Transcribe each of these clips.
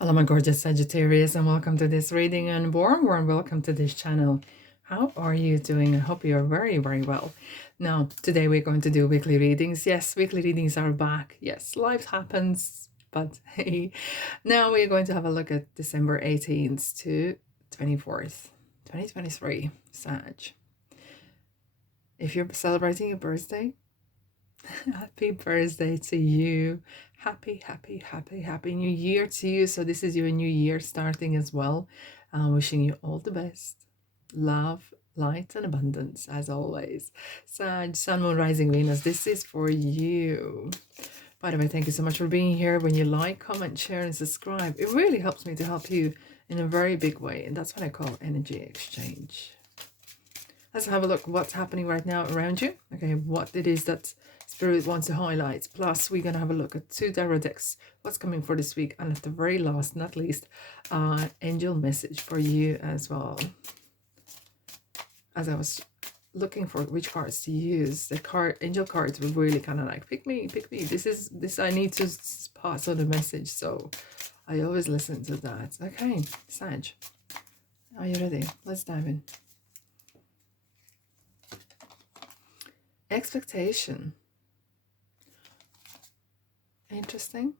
Hello, my gorgeous Sagittarius, and welcome to this reading and warm welcome to this channel. How are you doing? I hope you're very well. Now, today we're going to do weekly readings. Yes, weekly readings are back. Yes, life happens, but hey. Now we're going to have a look at December 18th to 24th, 2023, Sag. If you're celebrating your birthday, happy birthday to you. Happy new year to you. So this is your new year starting as well. Wishing you all the best. Love, light, and abundance as always. Sag, Sun, Moon, Rising, Venus, this is for you. By the way, thank you so much for being here. When you like, comment, share, and subscribe, it really helps me to help you in a very big way. And that's what I call energy exchange. Let's have a look what's happening right now around you. Okay, what it is that Spirit wants to highlight. Plus, we're going to have a look at 2 tarot decks, what's coming for this week. And at the very last, not least, angel message for you as well. As I was looking for which cards to use, the angel cards were really kind of like, pick me. This I need to pass on a message. So I always listen to that. Okay, Sag, are you ready? Let's dive in. Expectation. Interesting.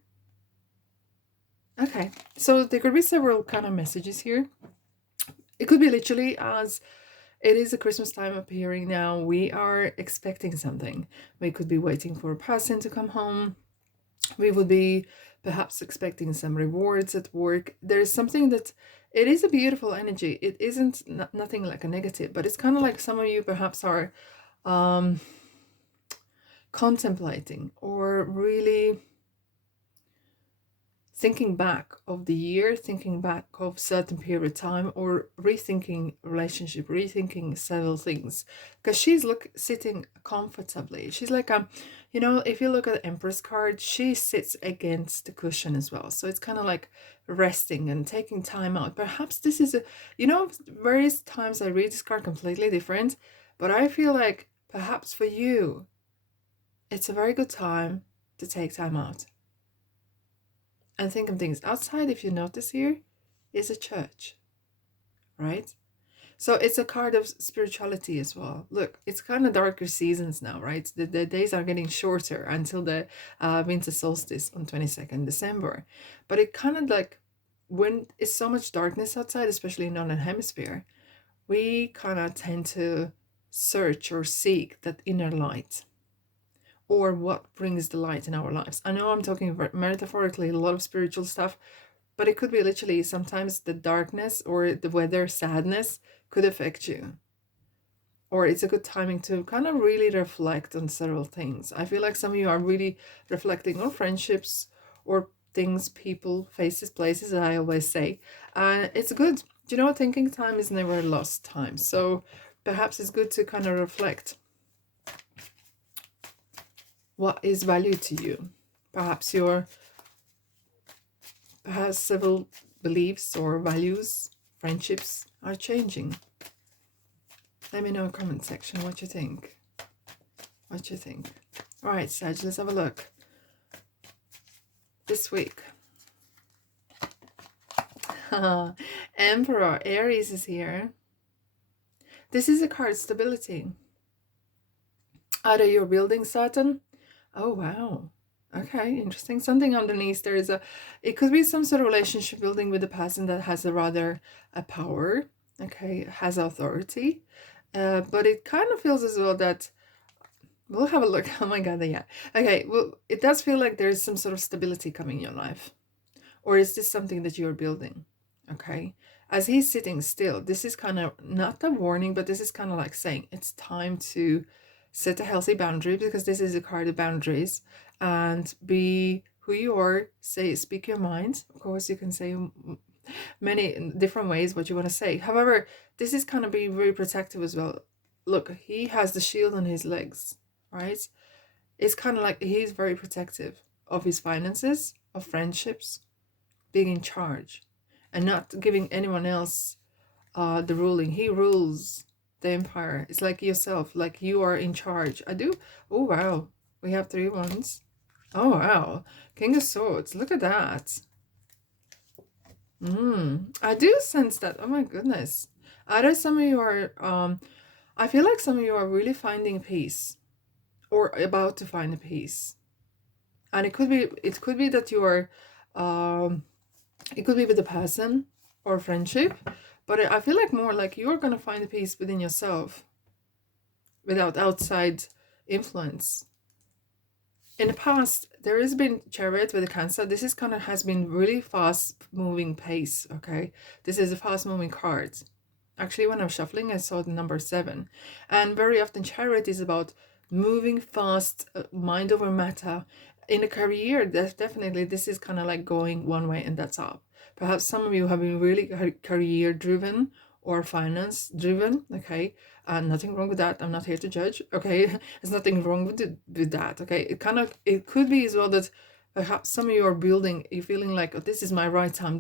Okay, so there could be several kind of messages here. It could be literally as it is a Christmas time appearing now. We are expecting something. We could be waiting for a person to come home. We would be perhaps expecting some rewards at work. There's something that it is a beautiful energy. It isn't nothing like a negative, but it's kind of like some of you perhaps are contemplating or really thinking back of the year, thinking back of certain period of time, or rethinking relationship, rethinking several things. Because she's sitting comfortably. She's like, if you look at the Empress card, she sits against the cushion as well. So it's kind of like resting and taking time out. Perhaps this is various times I read this card completely different, but I feel like perhaps for you, it's a very good time to take time out and think of things. Outside, if you notice here, is a church, right? So it's a card of spirituality as well. Look, it's kind of darker seasons now, right? The days are getting shorter until the winter solstice on 22nd December. But it kind of like, when it's so much darkness outside, especially in Northern Hemisphere, we kind of tend to search or seek that inner light, or what brings the light in our lives. I know I'm talking metaphorically, a lot of spiritual stuff, but it could be literally sometimes the darkness or the weather sadness could affect you. Or it's a good timing to kind of really reflect on several things. I feel like some of you are really reflecting on friendships or things, people, faces, places, as I always say. It's good. Thinking time is never lost time. So perhaps it's good to kind of reflect what is value to you. Perhaps several beliefs or values, friendships are changing. Let me know in the comment section what you think. All right, Sag, let's have a look. This week. Emperor, Aries is here. This is a card, stability. Either you're building certain. Oh, wow. Okay, interesting. Something underneath there is it could be some sort of relationship building with a person that has a power, okay, has authority. But it kind of feels as well that, we'll have a look. Oh my God, yeah. Okay, well, it does feel like there's some sort of stability coming in your life. Or is this something that you're building? Okay. As he's sitting still, this is kind of not a warning, but this is kind of like saying it's time to set a healthy boundary, because this is a card of boundaries, and be who you are. Speak your mind. Of course, you can say many different ways what you want to say. However, this is kind of being very protective as well. Look, he has the shield on his legs, right? It's kind of like he's very protective of his finances, of friendships, being in charge, and not giving anyone else the ruling. He rules the empire. It's like yourself, like you are in charge. Oh wow, we have 3 wands. Oh wow, King of Swords, look at that. I do sense that. Oh my goodness. Either some of you are, I feel like some of you are really finding peace or about to find a peace. And it could be that you are, um, it could be with a person or friendship, but I feel like more like you're gonna find a peace within yourself without outside influence. In the past, there has been chariot with the Cancer. This is kind of has been really fast moving pace. Okay, this is a fast moving card. Actually, when I was shuffling, I saw the number 7, and very often chariot is about moving fast, mind over matter. In a career, definitely this is kind of like going one way and that's up. Perhaps some of you have been really career driven or finance driven. Okay, nothing wrong with that. I'm not here to judge. Okay, there's nothing wrong with that. Okay, it could be as well that perhaps some of you are building. You're feeling like, oh, this is my right time.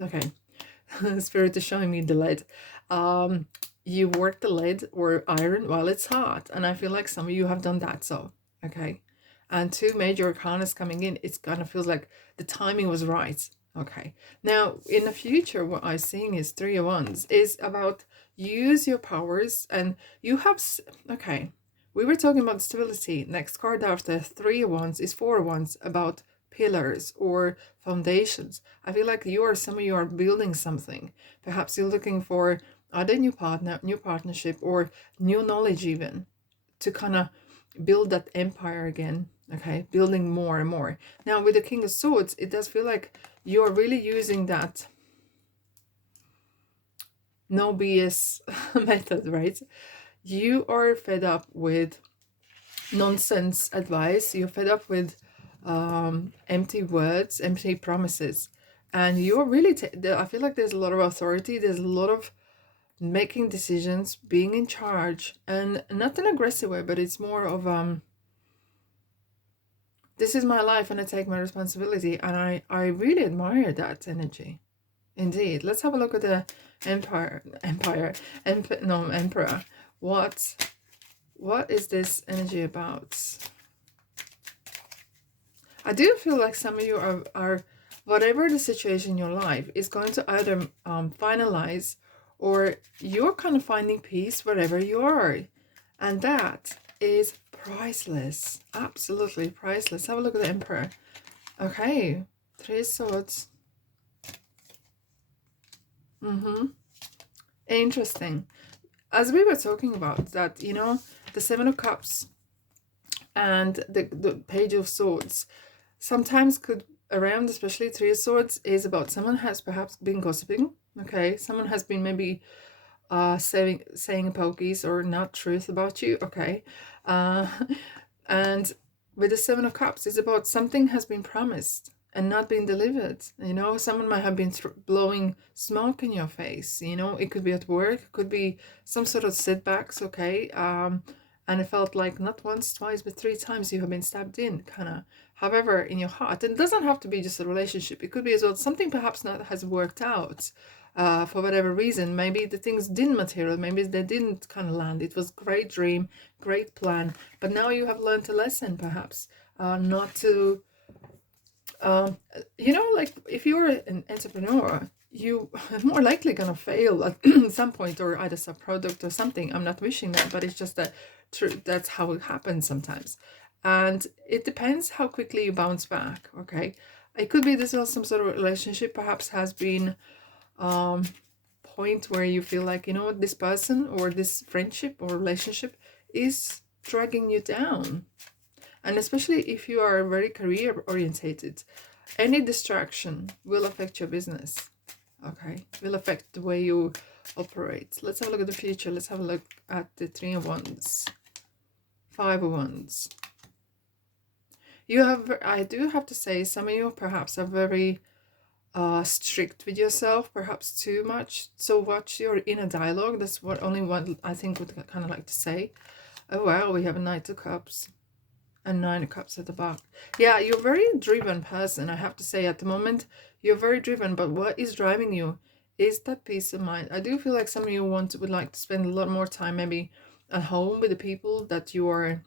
Okay, Spirit is showing me the lead. Um, you work the lead or iron while it's hot, and I feel like some of you have done that. So okay, and 2 major arcanas coming in. It's kind of feels like the timing was right. Okay, now in the future, what I'm seeing is 3 of Wands is about use your powers, and you have okay. We were talking about stability. Next card after 3 of Wands is 4 of Wands, about pillars or foundations. I feel like some of you are building something. Perhaps you're looking for either new partner, new partnership, or new knowledge even to kind of build that empire again. Okay, building more and more. Now with the King of Swords, it does feel like you're really using that no BS method, right? You are fed up with nonsense advice. You're fed up with empty words, empty promises, and you're really. I feel like there's a lot of authority. There's a lot of making decisions, being in charge, and not an aggressive way, but it's more of this is my life and I take my responsibility, and I really admire that energy. Indeed. Let's have a look at the emperor. What is this energy about? I do feel like some of you are whatever the situation in your life is going to either finalize, or you're kind of finding peace wherever you are. And that is priceless. Absolutely priceless. Have a look at the Emperor. Okay. 3 swords. Interesting. As we were talking about that, the 7 of Cups and the Page of Swords sometimes could around, especially 3 of Swords, is about someone has perhaps been gossiping. Okay, someone has been maybe saying pokies or not truth about you. Okay, and with the 7 of Cups, it's about something has been promised and not being delivered. Someone might have been blowing smoke in your face. It could be at work, it could be some sort of setbacks. Okay, and it felt like not once, twice, but 3 times you have been stabbed in, kind of. However, in your heart, and it doesn't have to be just a relationship. It could be as well something perhaps not has worked out for whatever reason. Maybe the things didn't material. Maybe they didn't kind of land. It was great dream, great plan, but now you have learned a lesson, perhaps, not to. Like if you're an entrepreneur, you are more likely gonna fail at some point, or either sub product or something. I'm not wishing that, but it's just that that's how it happens sometimes, and it depends how quickly you bounce back. Okay, it could be this was some sort of relationship perhaps has been point where you feel like this person or this friendship or relationship is dragging you down, and especially if you are very career orientated, any distraction will affect your business. Okay, will affect the way you operate. Let's have a look at the future. Let's have a look at the 3 of Wands, 5 of Wands. I do have to say, some of you perhaps are very strict with yourself, perhaps too much. So watch your inner dialogue. That's what only one I think would kind of like to say. Oh wow, we have a Knight of Cups and 9 of Cups at the back. Yeah, you're a very driven person, I have to say. At the moment, you're very driven, but what is driving you is that peace of mind. I do feel like some of you would like to spend a lot more time maybe at home with the people that you are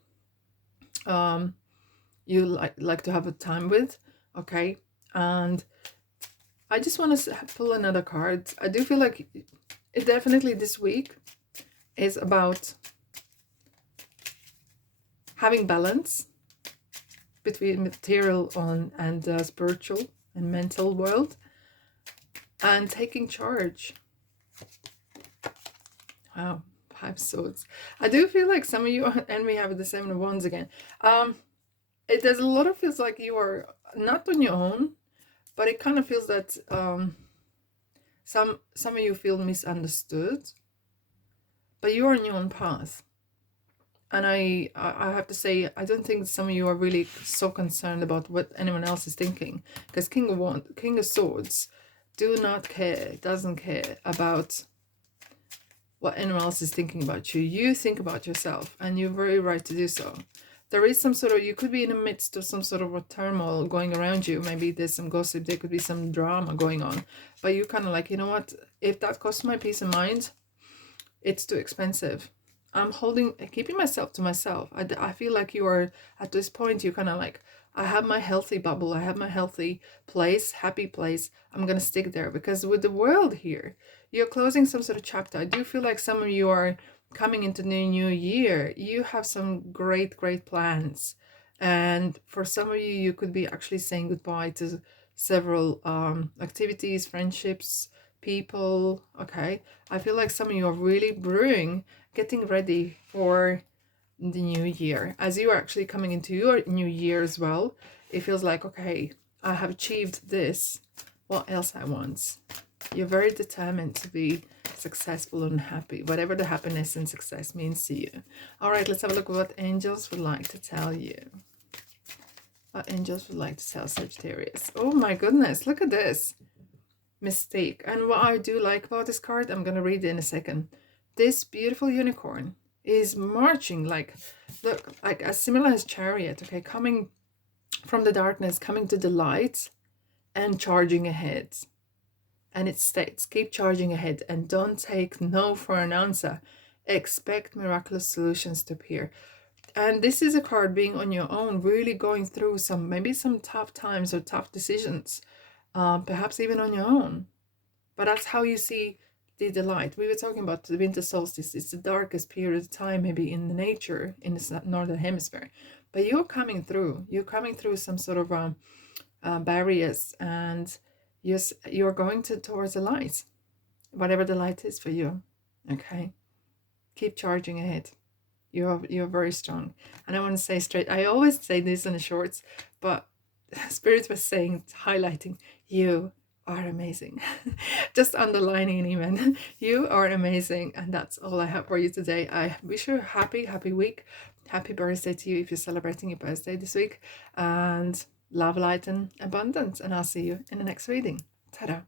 you like to have a time with. Okay, and I just want to pull another card. I do feel like it definitely this week is about having balance between material and spiritual and mental world, and taking charge. Wow, 5 swords. I do feel like some of you, and we have the 7 of wands again. There's a lot of feels like you are not on your own, but it kind of feels that some of you feel misunderstood, but you're on your own path. And I have to say, I don't think some of you are really so concerned about what anyone else is thinking, because King of Swords do not care, doesn't care about what anyone else is thinking about you. You think about yourself, and you're very right to do so. There is some sort of, you could be in the midst of some sort of a turmoil going around you. Maybe there's some gossip, there could be some drama going on, but you kind of like, you know what, if that costs my peace of mind, it's too expensive. I'm keeping myself to myself. I feel like you are at this point, you're kind of like, I have my healthy bubble, I have my healthy place, happy place. I'm gonna stick there, because with the world here, you're closing some sort of chapter. I do feel like some of you are coming into the new year. You have some great plans, and for some of you, you could be actually saying goodbye to several activities, friendships, people. Okay, I feel like some of you are really brewing, getting ready for the new year. As you are actually coming into your new year as well, it feels like, okay, I have achieved this, what else I want? You're very determined to be successful and happy, whatever the happiness and success means to you. All right, let's have a look at what angels would like to tell you. What angels would like to tell Sagittarius. Oh my goodness, look at this. Mistake. And what I do like about this card, I'm going to read it in a second. This beautiful unicorn is marching, like, look, like as similar as Chariot, okay, coming from the darkness, coming to the light, and charging ahead. And it states, keep charging ahead and don't take no for an answer. Expect miraculous solutions to appear. And this is a card being on your own, really going through maybe some tough times or tough decisions, perhaps even on your own. But that's how you see the light. We were talking about the winter solstice. It's the darkest period of time maybe in the nature, in the northern hemisphere. But you're coming through. You're coming through some sort of barriers, and you're going towards the light, whatever the light is for you. Okay, keep charging ahead. You're very strong. And I want to say straight, I always say this in the shorts, but Spirit was saying, highlighting, you are amazing. Just underlining even, you are amazing. And that's all I have for you today. I wish you a happy week. Happy birthday to you if you're celebrating your birthday this week. And love, light, and abundance. And I'll see you in the next reading. Ta-da.